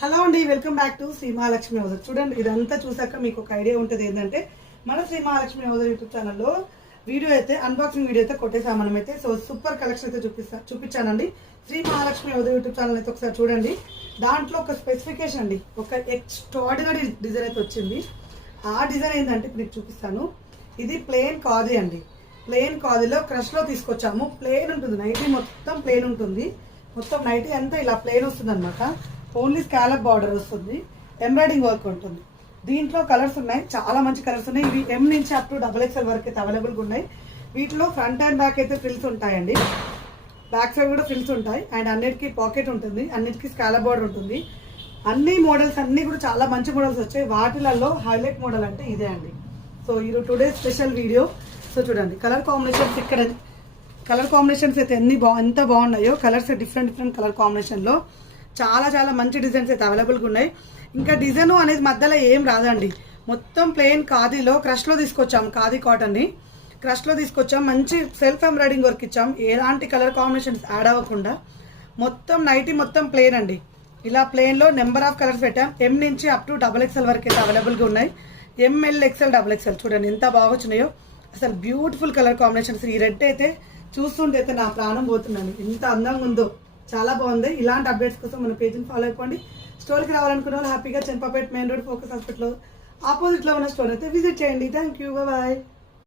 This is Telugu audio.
హలో అండి, welcome back to Shri Mahalakshmi హౌజర్. చూడండి, ఇదంతా చూసాక మీకు ఒక ఐడియా ఉంటుంది ఏంటంటే మన శ్రీ మహాలక్ష్మి హౌజర్ యూట్యూబ్ ఛానల్లో వీడియో అయితే అన్బాక్సింగ్ వీడియో అయితే కొట్టేసాం మనమైతే. సో సూపర్ కలెక్షన్ అయితే చూపించానండి. శ్రీ మహాలక్ష్మి హౌజర్ యూట్యూబ్ ఛానల్ అయితే ఒకసారి చూడండి. దాంట్లో ఒక స్పెసిఫికేషన్ అండి, ఒక ఎక్స్ట్రాడినరీ డిజైన్ అయితే వచ్చింది. ఆ డిజైన్ ఏంటంటే ఇప్పుడు మీకు చూపిస్తాను. ఇది ప్లెయిన్ ఖాదీ అండి. ప్లెయిన్ ఖాదీలో క్రష్లో తీసుకొచ్చాము. ప్లెయిన్ ఉంటుంది, నైటీ మొత్తం ప్లెయిన్ ఉంటుంది. మొత్తం నైటీ అంతా ఇలా ప్లెయిన్ వస్తుంది అనమాట. ఓన్లీ స్కాలప్ బార్డర్ వస్తుంది, ఎంబ్రాయిడింగ్ వర్క్ ఉంటుంది. దీంట్లో కలర్స్ ఉన్నాయి, చాలా మంచి కలర్స్ ఉన్నాయి. ఇవి ఎం నుంచి అప్ టు XXL వరకు అయితే అవైలబుల్గా ఉన్నాయి. వీటిలో ఫ్రంట్ అండ్ బ్యాక్ అయితే ఫ్రిల్స్ ఉంటాయండి, బ్యాక్ సైడ్ కూడా ఫ్రిల్స్ ఉంటాయి. అండ్ అన్నిటికీ పాకెట్ ఉంటుంది, అన్నిటికీ స్కాలప్ బార్డర్ ఉంటుంది. అన్ని మోడల్స్ అన్ని కూడా చాలా మంచి మోడల్స్ వచ్చాయి. వాటిలలో హైలైట్ మోడల్ అంటే ఇదే అండి. సో ఇది టుడే స్పెషల్ వీడియో. సో చూడండి, కలర్ కాంబినేషన్స్ ఇక్కడ కలర్ కాంబినేషన్స్ అయితే ఎంత బాగున్నాయో. కలర్స్ డిఫరెంట్ కలర్ కాంబినేషన్లో చాలా మంచి డిజైన్స్ అయితే అవైలబుల్గా ఉన్నాయి. ఇంకా డిజైన్ అనేది మధ్యలో ఏం రాదండి, మొత్తం ప్లెయిన్ ఖాదీలో క్రష్లో తీసుకొచ్చాం. ఖాదీ కాటన్ని క్రష్లో తీసుకొచ్చాం. మంచి సెల్ఫ్ ఎంబ్రాయిడింగ్ వర్క్ ఇచ్చాం, ఎలాంటి కలర్ కాంబినేషన్స్ యాడ్ అవ్వకుండా. మొత్తం నైటీ మొత్తం ప్లెయిన్ అండి. ఇలా ప్లెయిన్లో నెంబర్ ఆఫ్ కలర్స్ పెట్టాం. ఎం నుంచి అప్ టు XXL వరకు అయితే అవైలబుల్గా ఉన్నాయి. ML, XL, XXL చూడండి ఎంత బాగా వచ్చినాయో. అసలు బ్యూటిఫుల్ కలర్ కాంబినేషన్స్. ఈ రెడ్ అయితే చూస్తుంటే అయితే నా ప్రాణం పోతున్నాను, ఎంత అందంగా ఉందో. చాలా బాగుంది. ఇలాంటి అప్డేట్స్ కోసం మన పేజ్ని ఫాలో అయిపోండి. స్టోర్కి రావాలనుకున్న వాళ్ళు హ్యాపీగా Champapet main road focus hospital ఆపోజిట్లో ఉన్న స్టోర్ అయితే విజిట్ చేయండి. Thank you, bye.